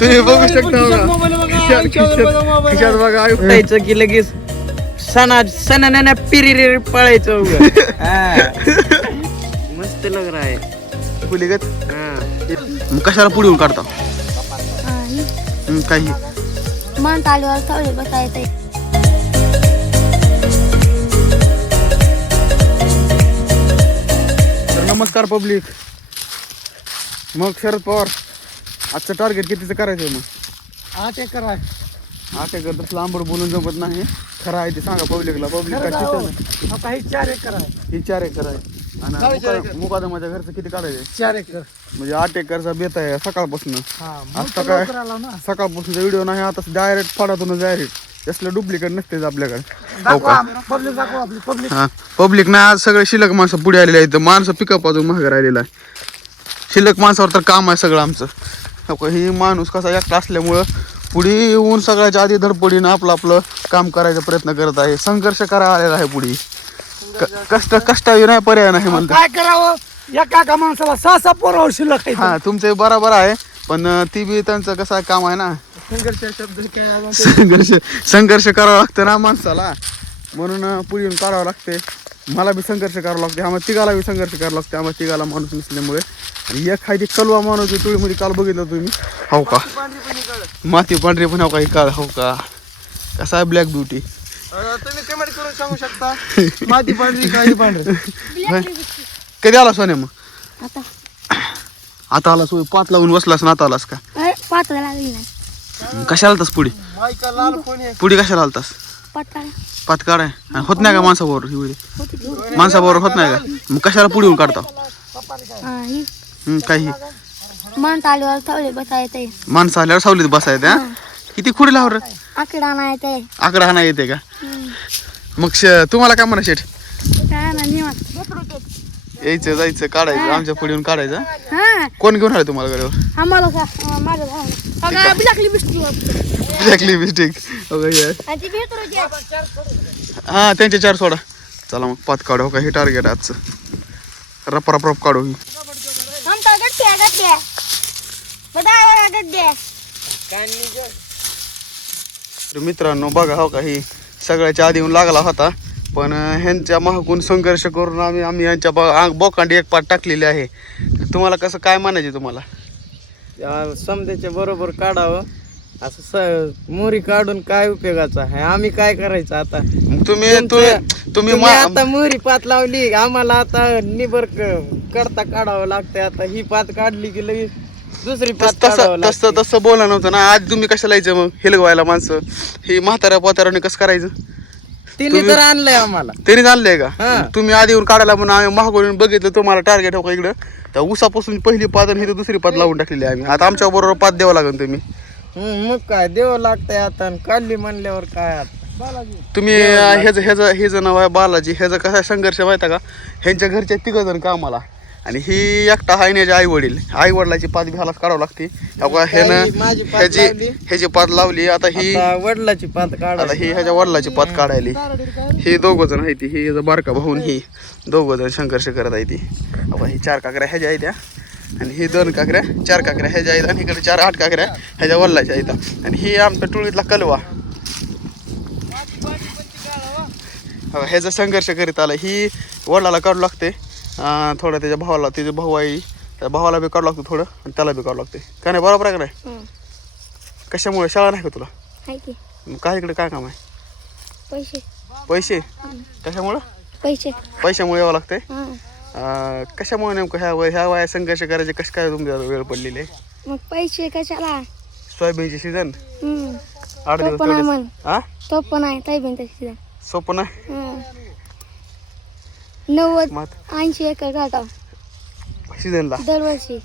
तुम्ही बघू शकता. खिशात- बघा. उठायचं की लगेच. सणा सणा पिरी पळायचं. हा. मस्त लग रहा है फुलीगत हा. मग कशाला पुढे येऊन काढता? काही. मन तालुवर सावली बसता येते तर नमस्कार पब्लिक. मग शरद पवार. आजचं टार्गेट कितीचं करायचं मग? आठ एकर आहे. आठ एकर तसं लांबड बोलून जमत नाही. खरं आहे ते सांगा पब्लिकला पब्लिक काही चार एकर आहे. ही चार एकर आहे. आणि चार एकर. मुका- मुकादमाच्या घरचं किती काढायचं चार एकर. म्हणजे आठ एकरचा बेत आहे सकाळपासून. हा आता काय सकाळपासूनचा व्हिडिओ नाही आता डायरेक्ट फाडातून डायरेक्ट त्यासलं डुप्लिकेट नसतेच आपल्याकडे. पब्लिक दाखव आपली पब्लिक हा. पब्लिक नाही आज सगळे शिल्लक माणसं पुढे आलेले आहेत. माणसं पिकअप अजून महाग राहिलेला आहे. शिल्लक माणसावर तर काम आहे सगळं आमचं. हो का, ही माणूस कसा एकटा असल्यामुळं पुढे येऊन सगळ्याच्या आधी धडपडीनं आपलं आपलं काम करायचा प्रयत्न करत आहे. संघर्ष करायला आलेला आहे पुढे. क- कष्ट कष्टावी नाही पर्याय नाही म्हणतो काय करावं? एका एका माणसाला सहा सहा पोरावर शिल्लक हा तुमचं बरोबर आहे पण ती बी त्यांचं कसं काम आहे ना? संघर्ष शब्द काय संघर्ष संघर्ष करावा लागतं ना माणसाला. म्हणून पुढे येऊन काढावं लागते. मला बी संघर्ष करावं लागते. आम्हाला तिघाला बी संघर्ष करावं लागते. आम्हाला तिघाला माणूस नसल्यामुळे. आणि एखादी कलवा माणूस तुळीमध्ये काल बघितलं तुम्ही. हो का? माती पांढरी पण हो का? ही काल हो का? कसा आहे ब्लॅक ब्युटी तुम्ही कमेंट करून सांगू शकता. माती पांढरी काही पांढरी? कधी आला सोन्या मग? आता. आता आलास पाच लावून बसलास ना आता आलास का? लागली नाही कशाला आलतास पुढे? पुढे कशाला आलतास? पात्र पाच काढ आहे आणि होत नाही का माणसाबरोबर ही वेळी. माणसाबरोबर होत नाही का? मग कशाला पुढे येऊन काढता? काही. मन येते. माणसं आल्यावर सावलीत बसायचं हा? किती खुडी लावर आकडा नाही येते. आकडा हा येते का? मग श- तुम्हाला काय म्हणा शेठ? काय ना निवांत. यायचं जायचं काढायचं आमच्या पुढे येऊन काढायचं हा? कोण घेऊन आलं तुम्हाला घरावर? आम्हाला का ती भेटू होती हा त्यांचे चार सोडा. चला मग पाच काढू हो का? हे टार्गेट आजचं. रप रप रप काढू ही मित्रांनो बघा हो का ही सगळ्याच्या आधी येऊन लागला होता. पण ह्यांच्या महागून संघर्ष करून आम्ही आम्ही यांच्या बोकांडी एक पाठ टाकलेली आहे. तुम्हाला कसं काय म्हणायचे तुम्हाला? समजायच्या बरोबर काढावं. असं स मोरी काढून काय उपयोगाचं आहे? आम्ही काय करायचं आता? तुम्ही तुम्ही तुम्ही तुम्ही मा- आता मोहरी पात लावली. आम्हाला आता निबर क- करता काढावं लागतंय. आता ही पात काढली की लगेच दुसरी पात तस- तसं काढावं तसं लागते तसं बोला नव्हतं ना? आज तुम्ही कशाला यायचं मग हिलगवायला माणसं? ही म्हाताऱ्या पोताऱ्याने कसं करायचं? तिने तर आणलंय आम्हाला. त्यांनी आणलंय का? हा. तुम्ही आधी येऊन काढायला म्हणून आम्ही महागवून बघितलं तुम्हाला टार्गेट हो का इकडं. त्या ऊसापासून पहिली पात आणि ही दुसरी पात लावून टाकलेली आहे आम्ही. आता आमच्या बरोबर पात द्यावं लागेल तुम्ही. हम्म, मग काय देव लागतंय आता आणि काढली म्हणल्यावर काय आता? तुम्ही ह्याचं ह्याचं ह्याचं नाव आहे बालाजी. ह्याचं कसा संघर्ष माहिती आहे का? ह्यांच्या घरचे तिघ जण कामाला. आणि ही एकटा आहे आणि आई वडील आई वडिलाची पात घ्यायलाच काढावं लागते. का ह्यानं माझी पात ह्याची लावली. ह्याची पात लावली. आता ही आता वडिलाची पात आता काढा ही ह्याच्या वडिलाची पात काढायली. हे दोघ जण आहे ती. ही ह्याचा बारका भाऊन ही दोघ जण संघर्ष करत आहे ती. अबा ही चार काकऱ्या ह्याच्या आहेत त्या. आणि ही दोन काकऱ्या चार काकऱ्या ह्याच्या आहेत आणि इकडे चार आठ काकऱ्या ह्याच्या वडिलाच्या आहेत. आणि ही आमच्या टोळीतला कलवा. हो, ह्याचा संघर्ष करीत आला. ही वडिलाला काढू लागते. थोडं त्याच्या भावाला त्याचे भाऊ आहे त्या भावाला बी काढू लागतो थोडं आणि त्याला बी काढू लागते. का नाही? बरोबर आहे का नाही? कशामुळे? शाळा नाही का तुला? हाय की. मग काय इकडे काय काम आहे? पैसे. पैसे? कशामुळं? पैसे. पैशामुळे यावं लागतंय? हा. अं, कशामुळे नेमकं ह्या वय ह्या वया संघर्ष करायचे? कसं काय तुमच्या वेळ पडलेली आहे? मग पैसे कशाला? सोयाबीनची सीझन हम्म. आठ तो दिवस पण आहे तेवढेच. हा तो पण आहे तशी सोपं नाही? नव्वद मग? ऐंशी एकर गाठा सीझनला? दरवर्षी.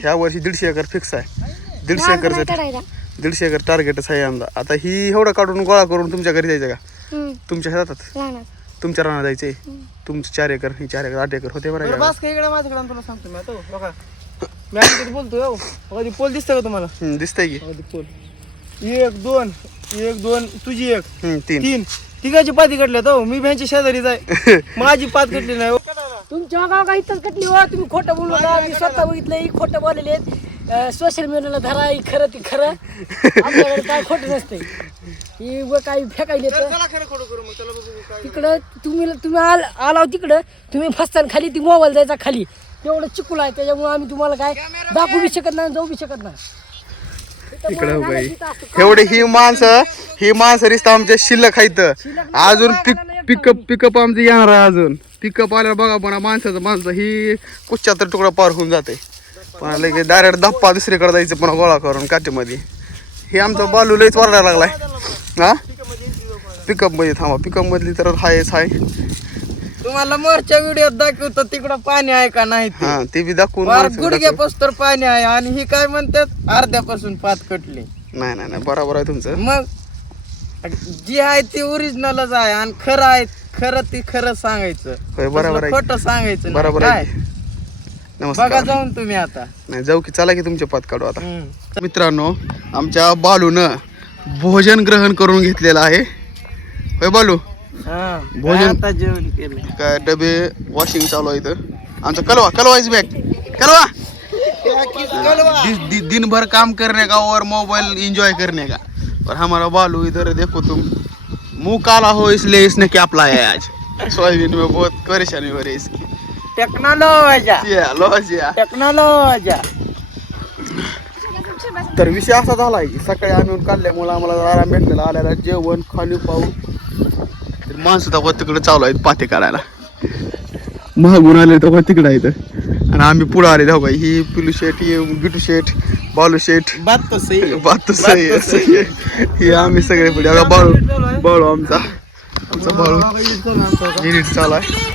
ह्या वर्षी दीडशे एकर फिक्स आहे. दीडशे नाही एकरचं काढायचा दीडशे एकर टार्गेटच आहे आमचा आता ही एवढं काढून गोळा करून तुमच्या घरी जायचं का? हम्म. तुमच्या शेतात? तुमच्या रानात जायचंय? तुमचं चार एकर ही चार एकर आठ एकर होते बरं का? बस का इकडे माझ्याकडे आणि तुला सांगतो मी आता हो, बघा. मी बोलतोय हो. बघा ती पोल दिसतं का तुम्हाला? हम्म, दिसतंय की. बघा ती पोल. एक दोन एक दोन तुझी एक. हम्म, तीन. तीन. तिघाची पाती कटल्यात हो मी भ्यांची शेजारी जाय माझी पात कटली नाही हो. तुमच्या गाव का इथंच कटली हो. तुम्ही खोटं बोलू नका. मी स्वतः बघितलंय खोटं बोललेले आहेत. सोशल मीडियाला धरा ही खरं ती खरं. आपल्याकडे काय खोटं नसते ही व काही फेकायला येतं तिकडं तुम्ही तुम्ही आल आलाव तिकडं. तुम्ही फसताना खाली ती मोबाईल जायचा खाली. तेवढं चिकूल आहे त्याच्यामुळे आम्ही तुम्हाला काय दाखवू बी शकत नाही जाऊ बी शकत नाही. इकडे बाई एवढे ही माणसं ही माणसं रिस्ता आमच्या शिल्लक आहेत. अजून पिक पिकअप पिकअप आमचं येणार आहे अजून. पिकअप आल्यावर बघा पण माणसाचं माणसं ही कुठच्या तर तुकडा पार होऊन जाते. पण लगेच डायरेक्ट धप्पा दुसरीकडे जायचं पुन्हा गोळा करून काठीमध्ये. हे आमचं बालू लयच वरडायला लागलाय. हा? पिकअपमध्ये थांबा. पिकअप मधली तर हायच हाय. तुम्हाला मोरच्या व्हिडिओत दाखवतो तिकडं पाणी आहे का नाही ते? हा ते बी दाखवून फार माणसं दाखवून. गुडघ्यापासून पाणी आहे आणि ही काय म्हणतात अर्ध्यापासून पात कटली. नाही नाही नाही बरोबर आहे तुमचं. मग जी आहे ती ओरिजिनलच आहे आणि खरं आहे खरं ती खरं सांगायचं. होय बरोबर आहे. खोट सांगायचं नाही. बरोबर काय? आहे बघा नमस्कार जाऊन तुम्ही आता. नाही जाऊ की चला की तुमचे पात काढू आता. हम्म. मित्रांनो आमच्या बालूनं भोजन ग्रहण करून घेतलेलं आहे. होय बालू. भोजन- जेवण केलं काय डबे वॉशिंग चालू आहे इथं. आमचा कलवा कलवा इज बॅग कलवा. दि- दि- दिन भर काम करने का और मोबाइल एंजॉय करने का? और हमारा बालू इधर देखो तुम. मुंह काला हो इसलिए इसने क्या लाया है आज? सोयाबीन में बहुत परेशानी हो रही है इसकी. टेक्नॉलॉजी ये लो जी टेक्नॉलॉजी तर विषय असा झालाय की सकाळी आम्ही काढल्यामुळे आम्हाला आराम भेटलेला आल्याला जेवण खाली तर माणसं तेव्हा तिकडे चालू आहेत पाते काढायला. महागून आले तेव्हा तिकडे आहेत? आणि आम्ही पुढे आले तेव्हा ही पिलू शेठ ही बिटू शेठ बालू शेठ. बात तो सही. है. बात तर सही. आहे, सही. आहे. हे आम्ही सगळे पुढे. आता बाळू बाळू आमचा. आमचा बाळू. युनिट चालू आहे.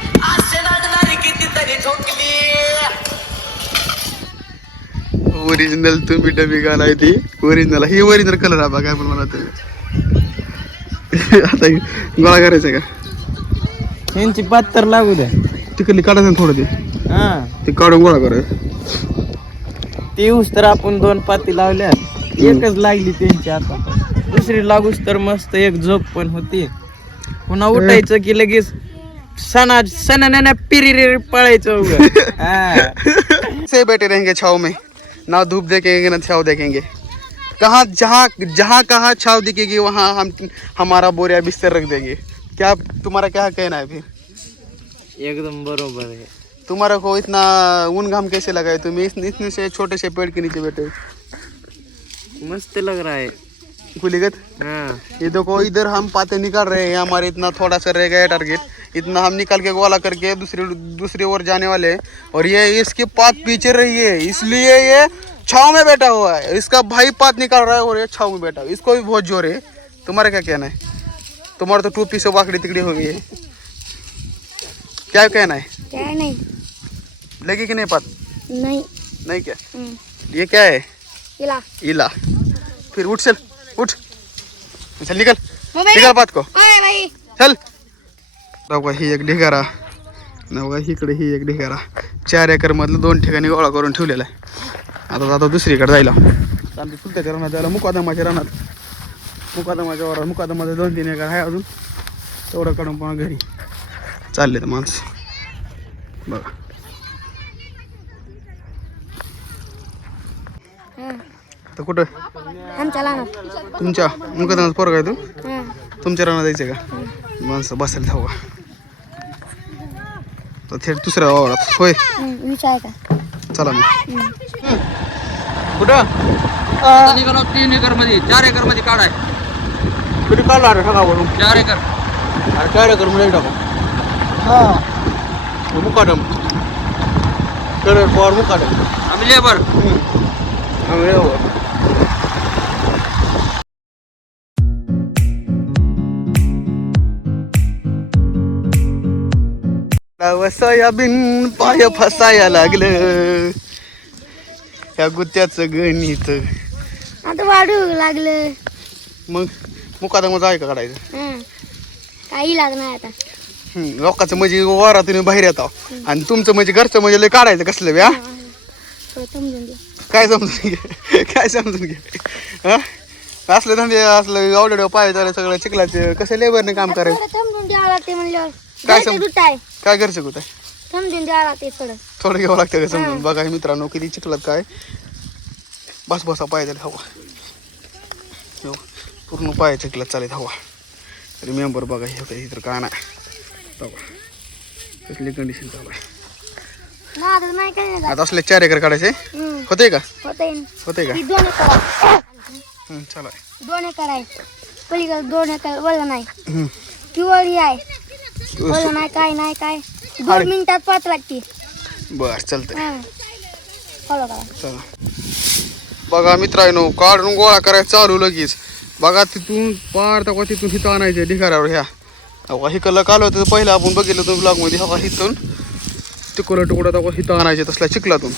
ओरिजिनल तुम्ही डबी घालाय ती. ओरिजिनल ही ओरिजिनल कलर आहे बघा पण मला तरी आता गोळा करायचा का? यांची पात तर लागू द्या. तिकडली काढायचं ना थोडं ते. हा. ते काढून गोळा करायचं ते ऊस तर आपण दोन पाती लावल्या. एकच लागली त्यांची आता. दुसरी लागूस तर मस्त एक झोप पण होती. पुन्हा उठायचं की लगेच सणा सणा पिरी पळायचं उगाच. हा. से बैठे रहेंगे छाव में। ना धूप देखेंगे ना छाव देखेंगे। कहाँ जहाँ जहाँ कहाँ छाव दिखेगी वहाँ हम हमारा बोरिया बिस्तर रख देंगे। क्या तुम्हारा क्या कहना है फिर? एकदम बरोबर आहे तुम्हारा को इतना ऊन घाम कैसे लगा है? तुम इतने इतने से छोटे से पेड़ के नीचे बैठे मस्त लग रहा है। गुलीगत? हाँ। ये देखो इधर हम पाते निकाल रहे हैं हमारे इतना थोड़ा सा रह गया टारगेट इतना हम निकाल के गोला करके दूसरी दूसरी ओर जाने वाले हैं। और ये इसके पात पीछे रही है इसलिए ये छाव में बैठा हुआ है। इसका भाई पात निकाल रहा है और ये छाव में बैठा हुआ इसको भी बहुत ज़ोर है। तुम्हारा क्या कहना है? तुम्हारा तो टूपी से वाकड़ी तिकड़ी हो गई है। क्या कहना है? काय नाही। लगी कि नहीं पात? नाही। नहीं क्या? हम्म. ये क्या है? इला। इला। फिर उठ चल। उठ। चल निकल। निकल पात को। चल। ही एक ढिगारा। बघा इकडे ही एक ढिगारा। चार एकर मधलं दोन ठिकाणी गोळा करून ठेवलेला आहे। आता जातो दुसरीकडे जायला. चालते चुलत्याच्या रानात जायला मुकादमाच्या रानात मुकादमाच्या वर मुकादमाचं दोन तीन एकर आहे अजून. तेवढं काढून पण घरी. चालले तर माणसं. बघा. तर कुठं? आमच्या तुमच्या मुकादमाचं पोरग आहे तू? हा. तुमच्या रानात जायचं का? माणसं बसायला धावा. तर थेट दुसऱ्या वावरात. होय. चला मग. कुठं? निघालो तीन एकरमध्ये चार एकरमध्ये काढाय किती काढला रे ठगावरून चार एकर. अरे काय रे करून टाकू. हा. मुकादमकडे पॉवर मुकादम आम्ही लेबर. आम्ही येऊ. डाव सोयाबीन पाय फसाया लागलं. ह्या गुत्याचं गणित. आता वाढू लागलं. मग मुकादमाचं आहे का काढायचं? हा. काही लागणार आता. हम्म, लोकांचं म्हणजे वारातून बाहेर येतो आणि तुमचं म्हणजे घरचं म्हणजे लय काढायचं कसलं थोडं समजून घे. काय समजून घे? काय समजून घे? हा? असलं धंदे असलं एवढं पाय झालं सगळं चिखलाचे कसं लेबरने काम करायचं? थोडं समजून द्यावं लागते म्हणल्यावर. काय घरचं सम- दूध आहे? काय घरचं कुठं समजून द्यावं लागते थोडं. थोडं घ्यावं लागतं का समजून. बघा हे मित्रांनो किती चिखलात काय? बस बसा पाय दिला हवा. पूर्ण पाय चिखलात चालेल हवा. तरी मेंबर बघा हे काही तर का नाही. कसली कंडिशन चालू आहे. ना आता नाही काय आता असले चार एकर काढायचे? होते का? होते होते का? चला. दोन एकर आहे पलीकडे दोन एकर वळलं नाही वळी आहे. वळलं नाही काय नाही काय? दोन मिनिटात पाच लागते बर चालतंय. फॉलो करा. चला. बघा मित्रांनो काढून गोळा करायला चालू लगेच. बघा तिथून पार तवा तिथून हिथं आणायचे ढिगाऱ्यावर ह्या. अहो हिकडलं काल होतं पहिलं आपण बघितलं होतं ब्लॉगमध्ये हवा हिथून तिकडं तुकडं तवा हिथं आणायचे तसल्या चिखलातून.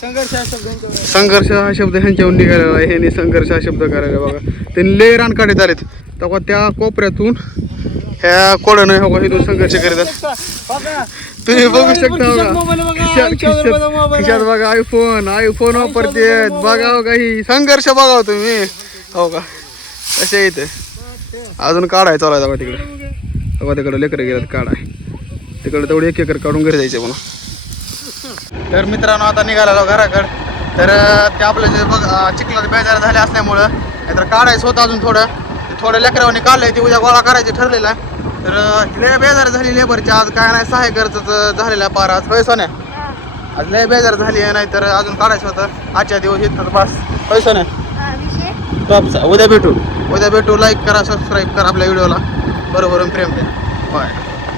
संघर्ष हा शब्द. संघर्ष हा शब्द ह्यांच्यावर निघालेला आहे ह्यांनी संघर्ष हा शब्द करायला बघा. त्यांनी लय रान काढत आलेत तेव्हा त्या कोपऱ्यातून ह्या हवा इथून संघर्ष करीत. तुम्ही बघू शकता बघा. बघा, खिशात खिशात आयफोन आयफोन वापरते बघा. हो काही संघर्ष बघा हो तुम्ही. हो का? कसे इथे अजून काढाय चालू आहे बघा तिकडे. बघा तिकडे लेकरं गेल्यात काढाय. तिकडे तेवढे एक एकर काढून घरी जायचे म्हणून. तर मित्रांनो आता निघालेलो घराकडे. तर ते आपलं जे बघ चिखलात बेजार झाले असल्यामुळं नाहीतर काढायचं होतं अजून थोडं. ते थोडं लेकरावाने काढलंय ते उद्या गोळा करायचे ठरलेलं आहे. तर लय बेजार झाली लेबरची. आज काय नाही सहाय झालेला आहे पार. आज होय सोन्या? आज लय बेजार झाली आहे नाही तर अजून काढायचं होतं. आजच्या दिवस इथं बस. होय सोन्या? टॉपचा उद्या भेटू. उद्या भेटू. लाईक करा सबस्क्राईब करा आपल्या व्हिडिओला. बरोबर प्रेम द्या बाय.